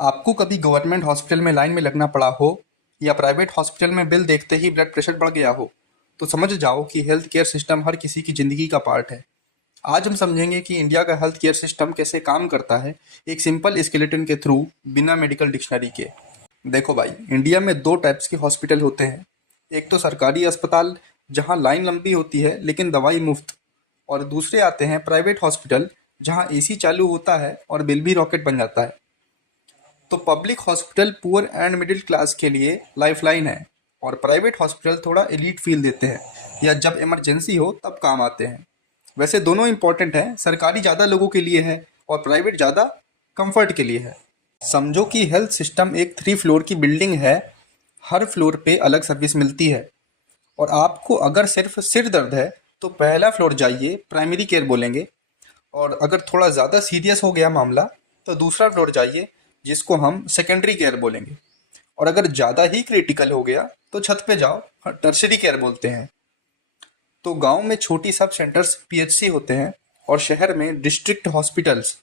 आपको कभी government hospital में लाइन में लगना पड़ा हो या प्राइवेट हॉस्पिटल में बिल देखते ही ब्लड प्रेशर बढ़ गया हो, तो समझ जाओ कि हेल्थ केयर सिस्टम हर किसी की ज़िंदगी का पार्ट है। आज हम समझेंगे कि इंडिया का हेल्थ केयर सिस्टम कैसे काम करता है, एक सिंपल स्केलेटन के थ्रू, बिना मेडिकल डिक्शनरी के। देखो भाई, इंडिया में दो टाइप्स के हॉस्पिटल होते हैं। एक तो सरकारी अस्पताल, जहाँ लाइन लंबी होती है लेकिन दवाई मुफ्त। और दूसरे आते हैं प्राइवेट हॉस्पिटल, जहाँ एसी चालू होता है और बिल भी रॉकेट बन जाता है। तो public hospital poor and middle class के लिए लाइफलाइन है, और प्राइवेट हॉस्पिटल थोड़ा एलीट फील देते हैं, या जब इमरजेंसी हो तब काम आते हैं। वैसे दोनों इंपॉर्टेंट हैं, सरकारी ज़्यादा लोगों के लिए है और प्राइवेट ज़्यादा कंफर्ट के लिए है। समझो कि हेल्थ सिस्टम एक 3 फ्लोर की बिल्डिंग है। हर फ्लोर पे अलग सर्विस मिलती है, और आपको अगर सिर्फ सिर दर्द है तो पहला फ्लोर जाइए, प्राइमरी केयर बोलेंगे। और अगर थोड़ा ज़्यादा सीरियस हो गया मामला तो दूसरा फ्लोर जाइए, जिसको हम सेकेंडरी केयर बोलेंगे। और अगर ज़्यादा ही क्रिटिकल हो गया तो छत पे जाओ, टर्शरी केयर बोलते हैं। तो गांव में छोटी सब सेंटर्स पीएचसी होते हैं, और शहर में डिस्ट्रिक्ट हॉस्पिटल्स,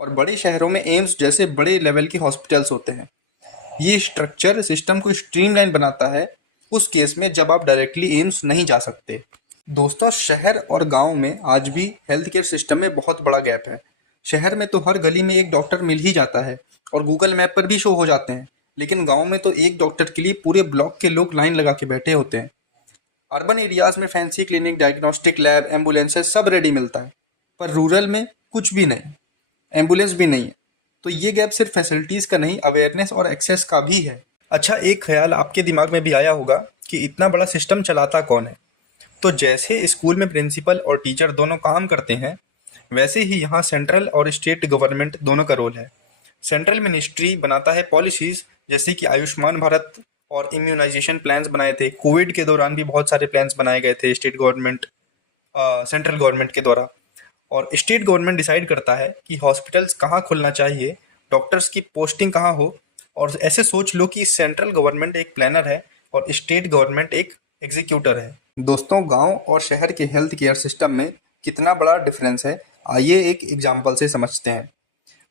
और बड़े शहरों में एम्स जैसे बड़े लेवल के हॉस्पिटल्स होते हैं। ये स्ट्रक्चर सिस्टम को स्ट्रीमलाइन बनाता है उस केस में जब आप डायरेक्टली एम्स नहीं जा सकते। दोस्तों, शहर और गांव में आज भी हेल्थ केयर सिस्टम में बहुत बड़ा गैप है। शहर में तो हर गली में एक डॉक्टर मिल ही जाता है और गूगल मैप पर भी शो हो जाते हैं, लेकिन गांव में तो एक डॉक्टर के लिए पूरे ब्लॉक के लोग लाइन लगा के बैठे होते हैं। अर्बन एरियाज में fancy clinic, diagnostic lab, ambulances सब रेडी मिलता है, पर रूरल में कुछ भी नहीं, एम्बुलेंस भी नहीं है। तो ये गैप सिर्फ फैसिलिटीज़ का नहीं, अवेयरनेस और एक्सेस का भी है। अच्छा, एक ख्याल आपके दिमाग में भी आया होगा कि इतना बड़ा सिस्टम चलाता कौन है। तो जैसे स्कूल में प्रिंसिपल और टीचर दोनों काम करते हैं, वैसे ही यहाँ सेंट्रल और स्टेट गवर्नमेंट दोनों का रोल है। सेंट्रल मिनिस्ट्री बनाता है पॉलिसीज, जैसे कि आयुष्मान भारत और इम्यूनाइजेशन प्लान्स बनाए थे। कोविड के दौरान भी बहुत सारे प्लान्स बनाए गए थे स्टेट गवर्नमेंट, सेंट्रल गवर्नमेंट के द्वारा। और स्टेट गवर्नमेंट डिसाइड करता है कि हॉस्पिटल्स कहाँ खुलना चाहिए, डॉक्टर्स की पोस्टिंग कहाँ हो। और ऐसे सोच लो कि सेंट्रल गवर्नमेंट एक प्लानर है और स्टेट गवर्नमेंट एक एग्जीक्यूटर है। दोस्तों, गांव और शहर के हेल्थ केयर सिस्टम में कितना बड़ा डिफरेंस है, आइए एक एग्जांपल से समझते हैं।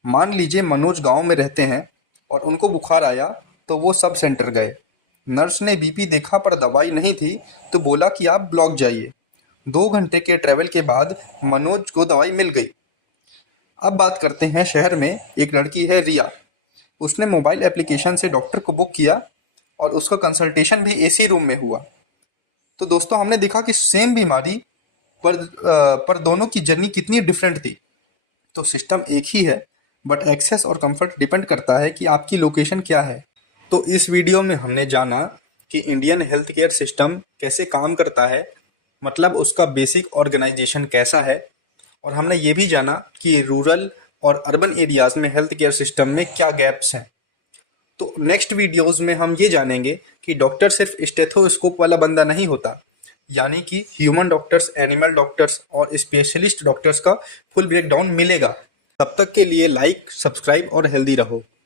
मान लीजिए मनोज गांव में रहते हैं और उनको बुखार आया तो वो सब सेंटर गए। नर्स ने बीपी देखा पर दवाई नहीं थी, तो बोला कि आप ब्लॉक जाइए। 2 घंटे के ट्रैवल के बाद मनोज को दवाई मिल गई। अब बात करते हैं शहर में। एक लड़की है रिया, उसने मोबाइल एप्लीकेशन से डॉक्टर को बुक किया और उसका कंसल्टेशन भी एसी रूम में हुआ। तो दोस्तों, हमने देखा कि सेम बीमारी पर दोनों की जर्नी कितनी डिफरेंट थी। तो सिस्टम एक ही है, बट एक्सेस और कंफर्ट डिपेंड करता है कि आपकी लोकेशन क्या है। तो इस वीडियो में हमने जाना कि इंडियन हेल्थ केयर सिस्टम कैसे काम करता है, मतलब उसका बेसिक ऑर्गेनाइजेशन कैसा है। और हमने ये भी जाना कि रूरल और अर्बन एरियाज में हेल्थ केयर सिस्टम में क्या गैप्स हैं। तो नेक्स्ट वीडियोस में हम ये जानेंगे कि डॉक्टर सिर्फ स्टेथोस्कोप वाला बंदा नहीं होता, यानी कि ह्यूमन डॉक्टर्स, एनिमल डॉक्टर्स और स्पेशलिस्ट डॉक्टर्स का फुल ब्रेकडाउन मिलेगा। तब तक के लिए लाइक, सब्सक्राइब और हेल्दी रहो।